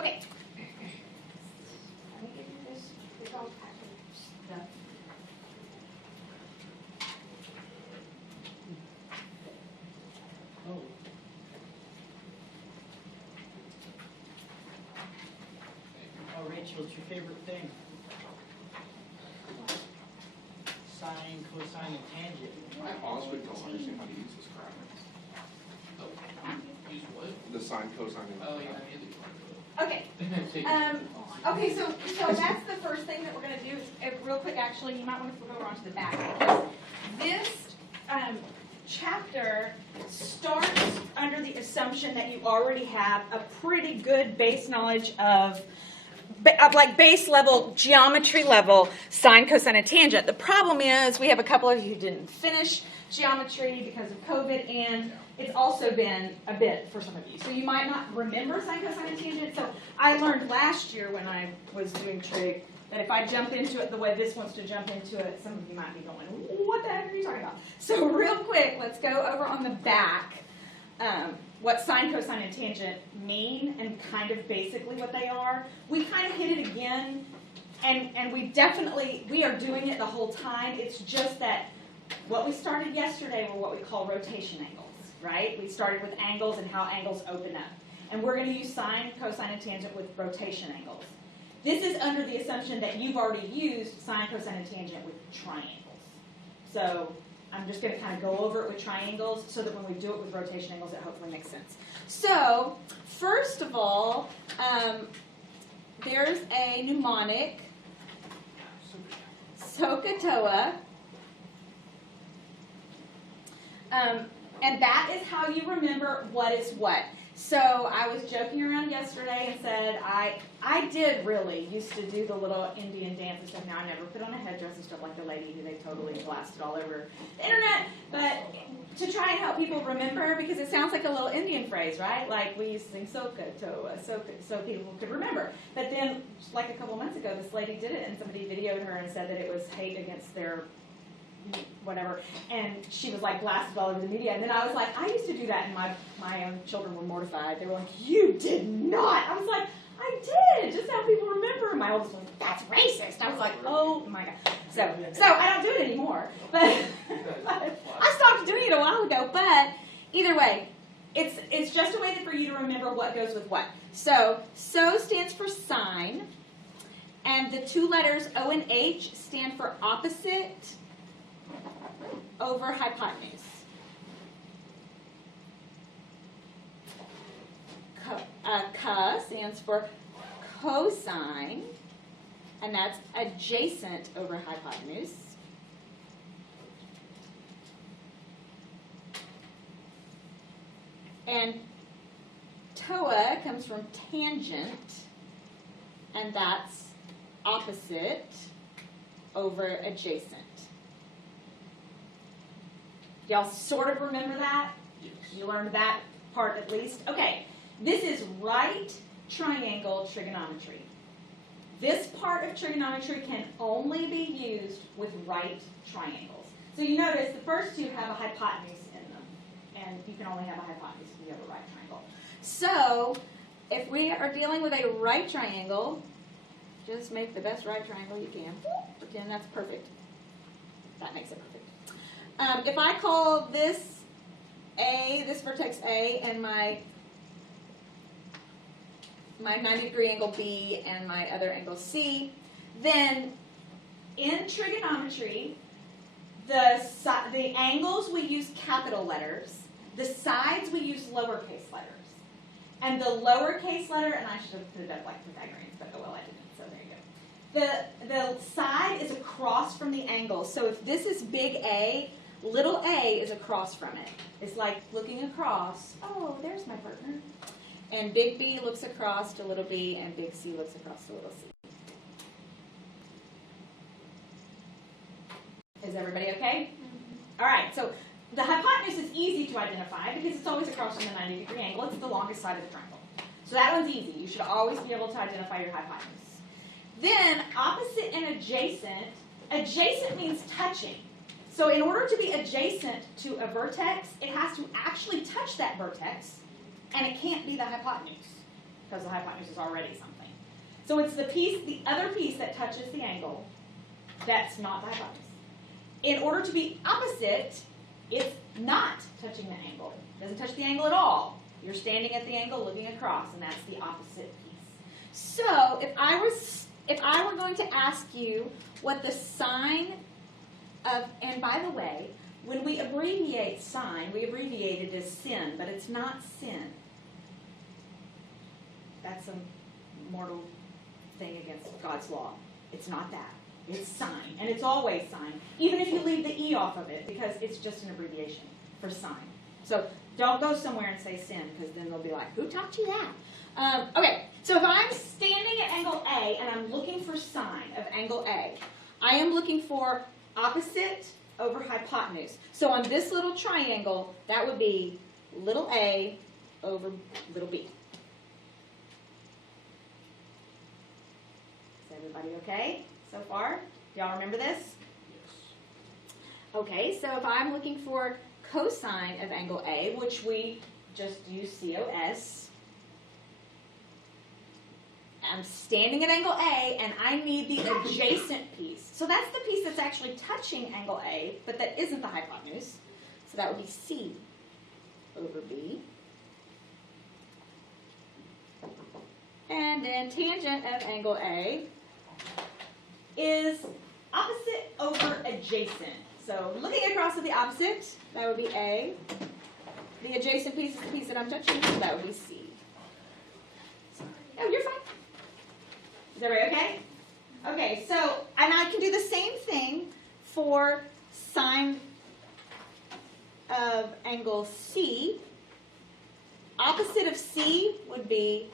Okay. Let me give you this big old packet of stuff. Oh. Oh, Rachel, what's your favorite thing? Sine, cosine, and tangent. I honestly don't understand how to use this crap. Use what? The sine, cosine, and Oh, yeah, I need Okay. Okay, so that's the first thing that we're going to do. Is, real quick, actually, you might want to go on to the back. This chapter starts under the assumption that you already have a pretty good base knowledge of like base level, geometry level, sine, cosine, and tangent. The problem is we have a couple of you who didn't finish geometry because of COVID, and it's also been a bit for some of you. So you might not remember sine, cosine, and tangent. So I learned last year when I was doing trig that if I jump into it the way this wants to jump into it, some of you might be going, what the heck are you talking about? So real quick, let's go over on the back what sine, cosine, and tangent mean and kind of basically what they are. We kind of hit it again, and we are doing it the whole time. It's just that what we started yesterday were what we call rotation angles, right? We started with angles and how angles open up. And we're going to use sine, cosine, and tangent with rotation angles. This is under the assumption that you've already used sine, cosine, and tangent with triangles. So I'm just going to kind of go over it with triangles so that when we do it with rotation angles, it hopefully makes sense. So first of all, there's a mnemonic, Sohcahtoa. And that is how you remember what is what. So I was joking around yesterday and said I did really used to do the little Indian dance and stuff. Now I never put on a headdress and stuff like the lady who they totally blasted all over the internet. But to try and help people remember, because it sounds like a little Indian phrase, right? Like we used to sing Sohcahtoa, so people could remember. But then, like a couple months ago, this lady did it, and somebody videoed her and said that it was hate against their whatever, and she was like blasted all over the media. And then I was like, I used to do that, and my own children were mortified. They were like, you did not. I was like, I did, just how people remember. And my oldest one was like, that's racist. I was like, oh my god. So I don't do it anymore, but I stopped doing it a while ago. But either way, it's just a way for you to remember what goes with what. So stands for sine, and the two letters O and H stand for opposite over hypotenuse. Ca stands for cosine, and that's adjacent over hypotenuse. And toa comes from tangent, and that's opposite over adjacent. Y'all sort of remember that? Yes. You learned that part at least? Okay, this is right triangle trigonometry. This part of trigonometry can only be used with right triangles. So you notice the first two have a hypotenuse in them, and you can only have a hypotenuse if you have a right triangle. So if we are dealing with a right triangle, just make the best right triangle you can. Pretend that's perfect. That makes it perfect. If I call this A, this vertex A, and my 90-degree angle B and my other angle C, then in trigonometry, the angles we use capital letters, the sides we use lowercase letters. And the lowercase letter, and I should have put it up like Pythagoreans, but oh well, I didn't, so there you go. The side is across from the angle. So if this is big A, little a is across from it. It's like looking across. Oh, there's my partner. And big B looks across to little b, and big C looks across to little c. Is everybody okay? Mm-hmm. All right, so the hypotenuse is easy to identify because it's always across from the 90-degree angle. It's the longest side of the triangle. So that one's easy. You should always be able to identify your hypotenuse. Then opposite and adjacent. Adjacent means touching. So in order to be adjacent to a vertex, it has to actually touch that vertex, and it can't be the hypotenuse. because the hypotenuse is already something. So it's the other piece that touches the angle that's not the hypotenuse. In order to be opposite, it's not touching the angle. It doesn't touch the angle at all. You're standing at the angle looking across, and that's the opposite piece. So if I were going to ask you what the sine of, and by the way, when we abbreviate sine, we abbreviate it as sin, but it's not sin. That's a mortal thing against God's law. It's not that. It's sine, and it's always sine, even if you leave the E off of it, because it's just an abbreviation for sine. So don't go somewhere and say sin, because then they'll be like, who taught you that? Okay, so if I'm standing at angle A and I'm looking for sine of angle A, I am looking for opposite over hypotenuse. So on this little triangle, that would be little a over little b. Is everybody okay so far? Y'all remember this? Okay, so if I'm looking for cosine of angle A, which we just use COS, I'm standing at angle A, and I need the adjacent piece. So that's the piece that's actually touching angle A, but that isn't the hypotenuse. So that would be C over B. And then tangent of angle A is opposite over adjacent. So looking across at the opposite, that would be A. The adjacent piece is the piece that I'm touching, so that would be C. Oh, you're fine. Is everybody okay? Okay, so, and I can do the same thing for sine of angle C. Opposite of C would be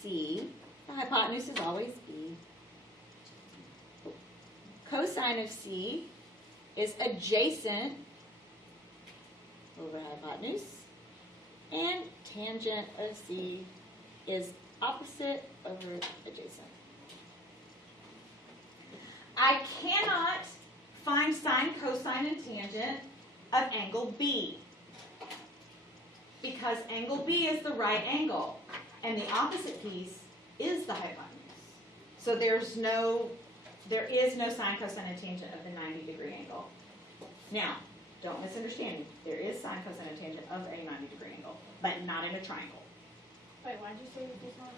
C. The hypotenuse is always B. Cosine of C is adjacent over hypotenuse. And tangent of C is opposite over adjacent. I cannot find sine, cosine, and tangent of angle B, because angle B is the right angle, and the opposite piece is the hypotenuse. So there is no sine, cosine, and tangent of the 90-degree angle. Now, don't misunderstand me. There is sine, cosine, and tangent of a 90-degree angle, but not in a triangle. Wait, why did you say with this one?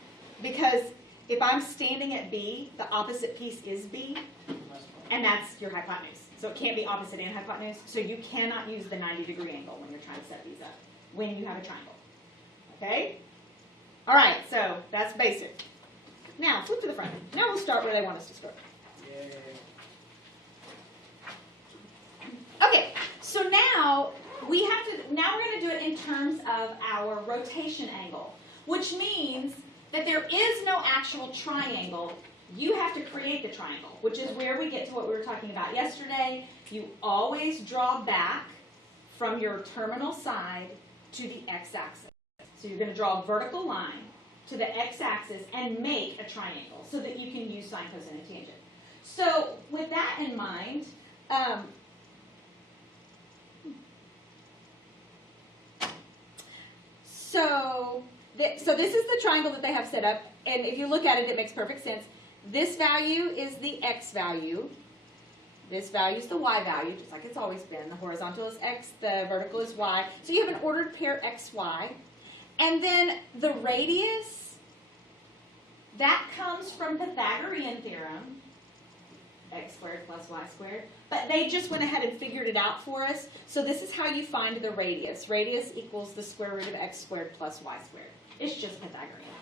Because if I'm standing at B, the opposite piece is B, and that's your hypotenuse. So it can't be opposite and hypotenuse, so you cannot use the 90-degree angle when you're trying to set these up, when you have a triangle. Okay? All right, so that's basic. Now, flip to the front. Now we'll start where they want us to start. Okay, so now we're going to do it in terms of our rotation angle, which means that there is no actual triangle. You have to create the triangle, which is where we get to what we were talking about yesterday. You always draw back from your terminal side to the x-axis. So you're going to draw a vertical line to the x-axis and make a triangle so that you can use sine, cosine, and tangent. So with that in mind, so this is the triangle that they have set up, and if you look at it, it makes perfect sense. This value is the x value. This value is the y value, just like it's always been. The horizontal is x, the vertical is y. So you have an ordered pair x, y. And then the radius, that comes from Pythagorean theorem, x squared plus y squared. But they just went ahead and figured it out for us. So this is how you find the radius. Radius equals the square root of x squared plus y squared. It's just Pythagorean theorem.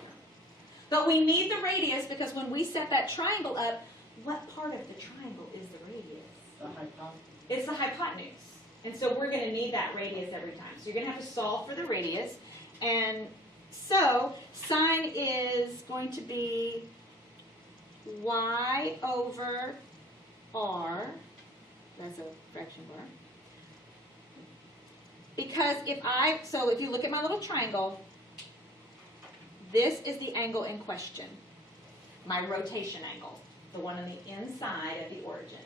But we need the radius because when we set that triangle up, what part of the triangle is the radius? The hypotenuse. It's the hypotenuse. And so we're going to need that radius every time. So you're going to have to solve for the radius. And so sine is going to be y over r. That's a fraction of r. Because if you look at my little triangle, this is the angle in question, my rotation angle, the one on the inside of the origin.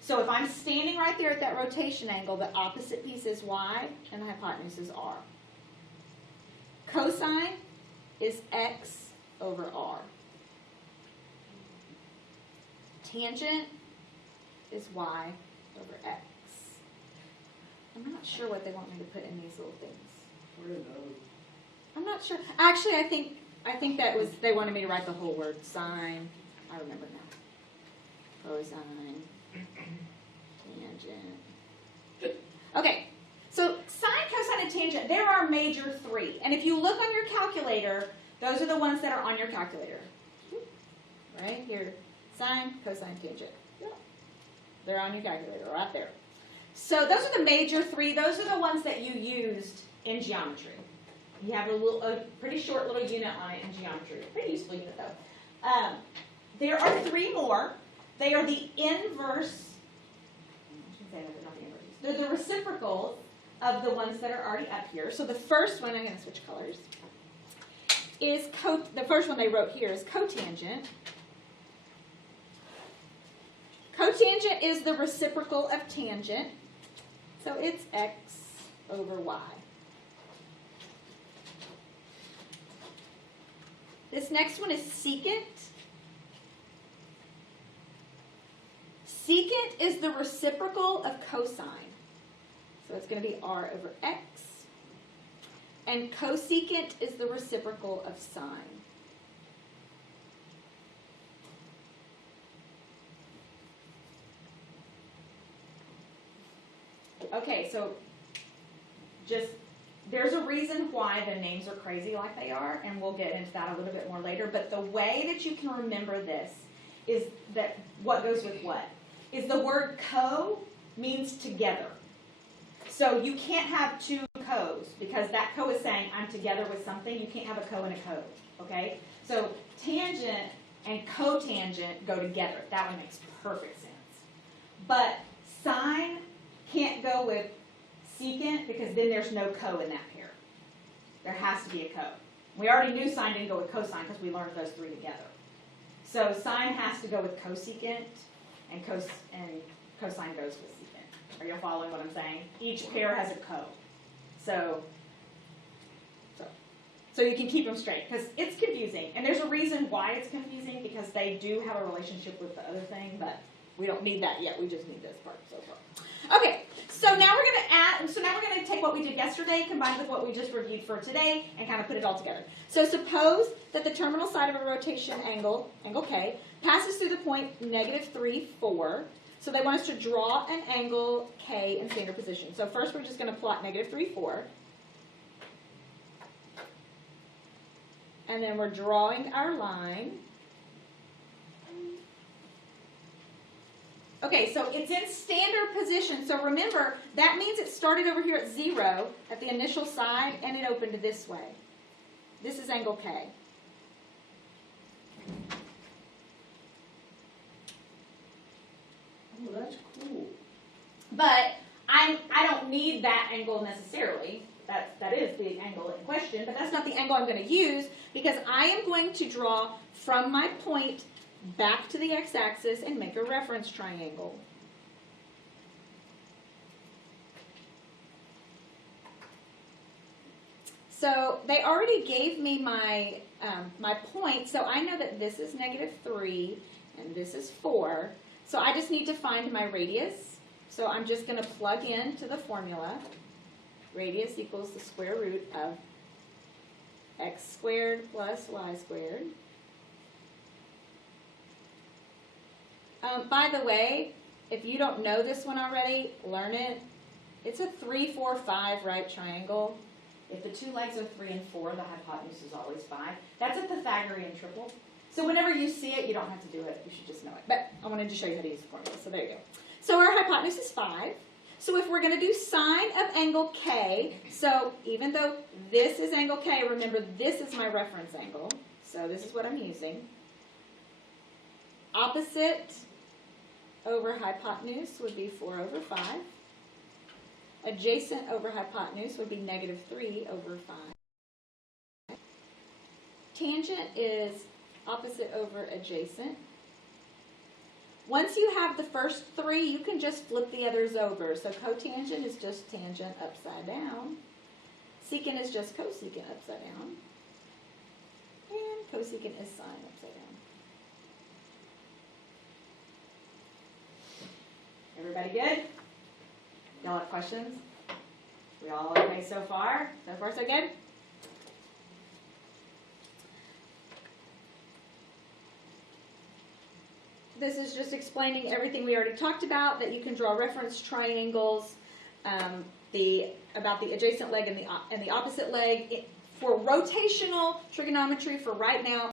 So if I'm standing right there at that rotation angle, the opposite piece is y and the hypotenuse is r. Cosine is x over r. Tangent is y over x. I'm not sure what they want me to put in these little things. Where are those? I'm not sure. Actually, I think that was, they wanted me to write the whole word. Sine. I remember now. Cosine. Tangent. Okay. So sine, cosine, and tangent, there are major three. And if you look on your calculator, those are the ones that are on your calculator. Right here. Sine, cosine, tangent. They're on your calculator right there. So those are the major three. Those are the ones that you used in geometry. You have a pretty short little unit on it in geometry. Pretty useful unit though. There are three more. They are the inverse. I shouldn't say that, they're not the inverse. They're the reciprocals of the ones that are already up here. So the first one, I'm going to switch colors, is the first one they wrote here is cotangent. Cotangent is the reciprocal of tangent. So it's x over y. This next one is secant. Secant is the reciprocal of cosine. So it's going to be r over x. And cosecant is the reciprocal of sine. Okay, so there's a reason why the names are crazy like they are, and we'll get into that a little bit more later, but the way that you can remember this is that what goes with what? Is the word co means together. So you can't have two co's, because that co is saying I'm together with something. You can't have a co and a co, okay? So tangent and cotangent go together. That one makes perfect sense. But sine can't go with secant because then there's no co in that pair. There has to be a co. We already knew sine didn't go with cosine because we learned those three together. So sine has to go with cosecant, and cosine goes with secant. Are you following what I'm saying? Each pair has a co. So you can keep them straight because it's confusing. And there's a reason why it's confusing, because they do have a relationship with the other thing, but we don't need that yet. We just need this part so far. Okay, so now we're going to take what we did yesterday combined with what we just reviewed for today and kind of put it all together. So suppose that the terminal side of a rotation angle K, passes through the point -3, 4. So they want us to draw an angle K in standard position. So first we're just going to plot -3, 4. And then we're drawing our line. Okay, so it's in standard position. So remember, that means it started over here at 0 at the initial side, and it opened this way. This is angle K. Oh, that's cool. But I don't need that angle necessarily. That is the angle in question, but that's not the angle I'm going to use, because I am going to draw from my point back to the x-axis and make a reference triangle. So they already gave me my my point, so I know that this is -3 and this is 4. So I just need to find my radius. So I'm just going to plug into the formula. Radius equals the square root of x squared plus y squared. By the way, if you don't know this one already, learn it. It's a 3, 4, 5 right triangle. If the two legs are 3 and 4, the hypotenuse is always 5. That's a Pythagorean triple. So whenever you see it, you don't have to do it. You should just know it. But I wanted to show you how to use the formula. So there you go. So our hypotenuse is 5. So if we're going to do sine of angle K, so even though this is angle K, remember this is my reference angle. So this is what I'm using. Opposite over hypotenuse would be 4 over 5. Adjacent over hypotenuse would be -3 over 5. Tangent is opposite over adjacent. Once you have the first 3, you can just flip the others over. So cotangent is just tangent upside down. Secant is just cosecant upside down. Cosecant is sine upside down. Everybody good? Y'all have questions? We all okay so far? So far so good? This is just explaining everything we already talked about, that you can draw reference triangles, about the adjacent leg and the opposite leg. For rotational trigonometry for right now,